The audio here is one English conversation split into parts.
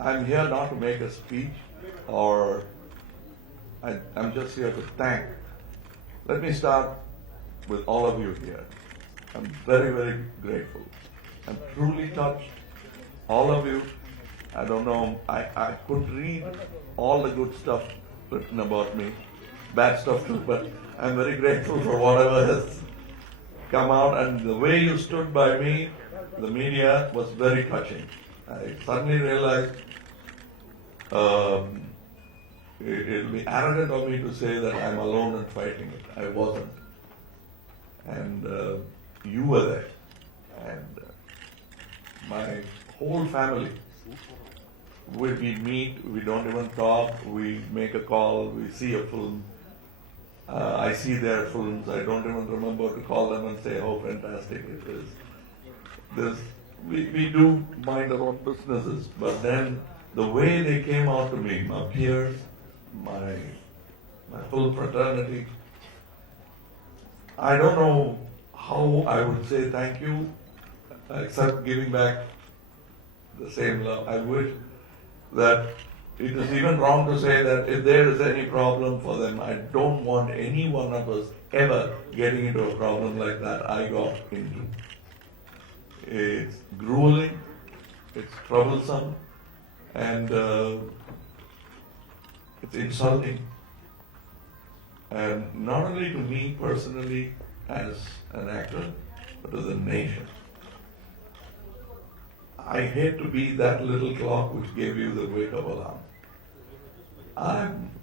I'm here not to make a speech or I'm just here to thank. Let me start with all of you here. I'm very, very grateful. I'm truly touched. All of you, I don't know, I could read all the good stuff written about me, bad stuff too, but I'm very grateful for whatever has come out, and the way you stood by me, the media, was very touching. I suddenly realized it'll be arrogant of me to say that I'm alone in fighting it. I wasn't. And you were there. And my whole family, we meet, we don't even talk, we make a call, we see a film. I see their films, I don't even remember to call them and say how fantastic it is. We do mind our own businesses, but then the way they came out to me, my peers, my full fraternity, I don't know how I would say thank you, except giving back the same love. I wish that it is even wrong to say that if there is any problem for them, I don't want any one of us ever getting into a problem like that I got into. It's grueling, it's troublesome, and it's insulting. And not only to me personally as an actor, but to the nation. I hate to be that little clock which gave you the wake-up alarm.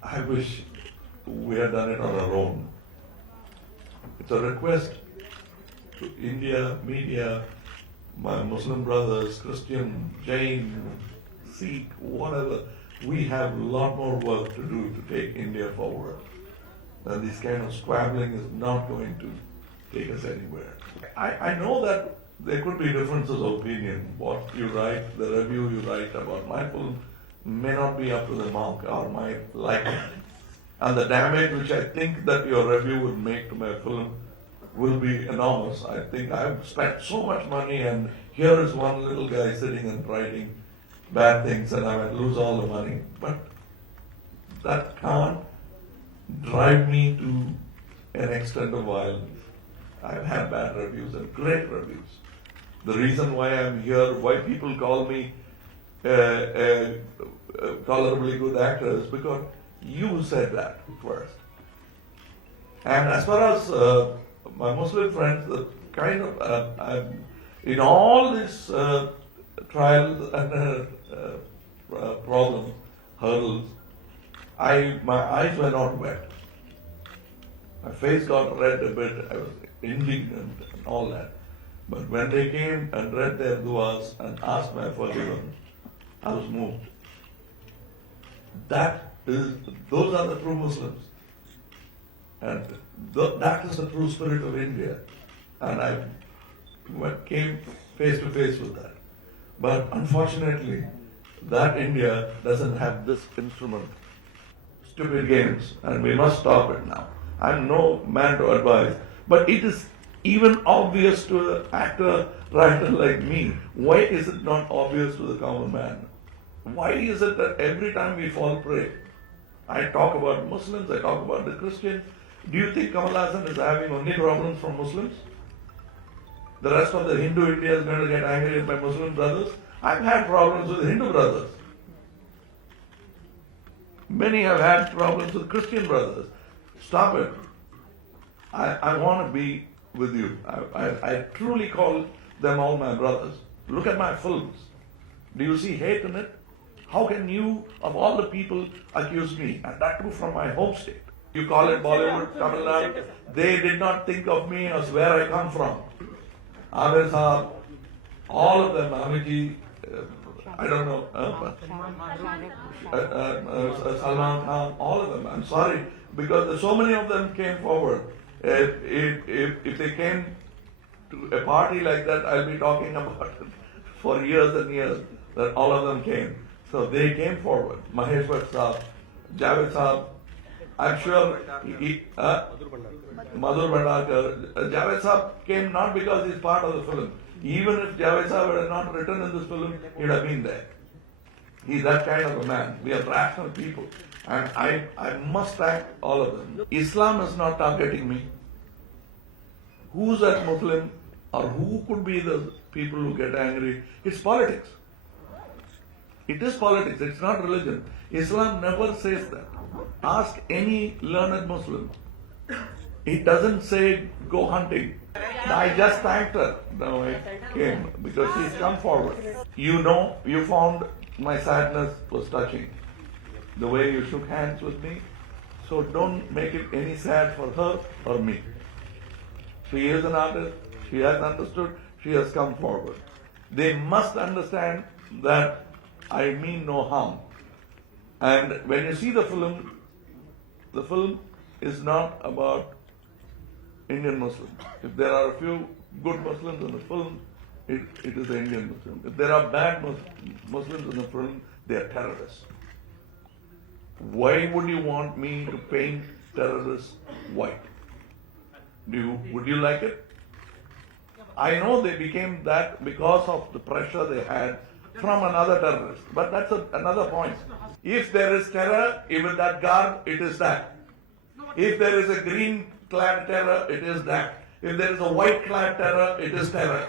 I wish we had done it on our own. It's a request to India, media, my Muslim brothers, Christian, Jain, Sikh, whatever. We have a lot more work to do to take India forward. And this kind of squabbling is not going to take us anywhere. I know that there could be differences of opinion. What you write, the review you write about my film may not be up to the mark or my liking. And the damage which I think that your review would make to my film will be enormous. I think I've spent so much money and here is one little guy sitting and writing bad things and I might lose all the money. But that can't drive me to an extent of violence. I've had bad reviews and great reviews. The reason why I'm here, why people call me a tolerably good actor is because you said that first. And as far as my Muslim friends, the kind of, in all these trials and problems, hurdles, my eyes were not wet. My face got red a bit, I was indignant and all that. But when they came and read their duas and asked my forgiveness, I was moved. Those are the true Muslims. And that is the true spirit of India. And I came face to face with that. But unfortunately, that India doesn't have this instrument. Stupid games, and we must stop it now. I'm no man to advise, but it is even obvious to an actor, writer like me. Why is it not obvious to the common man? Why is it that every time we fall prey, I talk about Muslims, I talk about the Christians. Do you think Kamal Hassan is having only problems from Muslims? The rest of the Hindu India is going to get angry at my Muslim brothers? I've had problems with Hindu brothers. Many have had problems with Christian brothers. Stop it. I want to be with you. I truly call them all my brothers. Look at my films. Do you see hate in it? How can you, of all the people, accuse me? And that too from my home state. You call it Bollywood, Tamil Nadu. They did not think of me as where I come from. Aamir Khan, all of them, Amiji, I don't know, Salman Khan, all of them. I'm sorry, because so many of them came forward. If they came to a party like that, I'll be talking about it for years and years, that all of them came. So they came forward. Mahesh Bhatt, Javed Saab, I'm sure Madhur Bhandarkar, Javed Saab came not because he's part of the film. Even if Javed Saab had not written in this film, he'd have been there. He's that kind of a man. We are rational people. And I must thank all of them. Islam is not targeting me. Who's that Muslim or who could be the people who get angry? It's politics. It is politics, it's not religion. Islam never says that. Ask any learned Muslim. It doesn't say go hunting. I just thanked her. Now I came because she's come forward. You know, you found my sadness was touching. The way you shook hands with me. So don't make it any sad for her or me. She is an artist. She has understood. She has come forward. They must understand that I mean no harm. And when you see the film is not about Indian Muslims. If there are a few good Muslims in the film, it is an Indian Muslim. If there are bad Muslims in the film, they are terrorists. Why would you want me to paint terrorists white? Would you like it? I know they became that because of the pressure they had from another terrorist. But that's another point. If there is terror, even that garb, it is that. If there is a green clad terror, it is that. If there is a white clad terror, it is terror.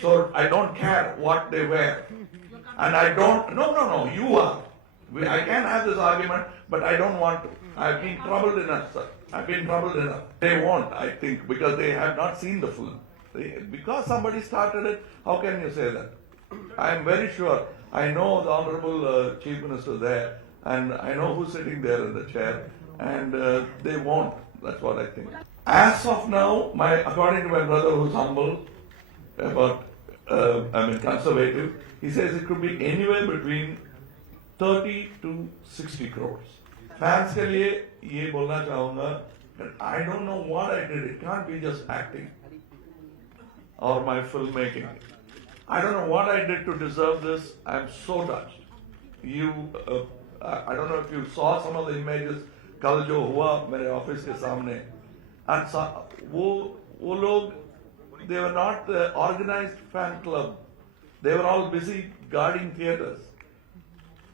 So I don't care what they wear. And I don't, no, you are. I can have this argument, but I don't want to. I've been troubled enough, sir. I've been troubled enough. They won't, I think, because they have not seen the film. Because somebody started it, how can you say that? I am very sure. I know the Honorable Chief Minister there, and I know who's sitting there in the chair, and they won't. That's what I think. As of now, according to my brother who's humble, conservative, he says it could be anywhere between 30 to 60 crores. Fans के लिए ये बोलना चाहूँगा that I don't know what I did. It can't be just acting or my filmmaking. I don't know what I did to deserve this. I'm so touched. I don't know if you saw some of the images. कल जो हुआ मेरे office के सामने, and वो लोग, they were not the organized fan club. They were all busy guarding theatres.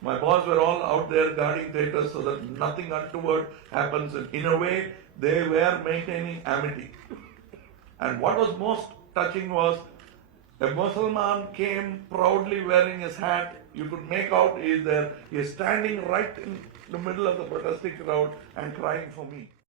My boys were all out there guarding theatres so that nothing untoward happens. And in a way, they were maintaining amity. And what was most touching was a Muslim came proudly wearing his hat. You could make out he is there. He is standing right in the middle of the protesting crowd and crying for me.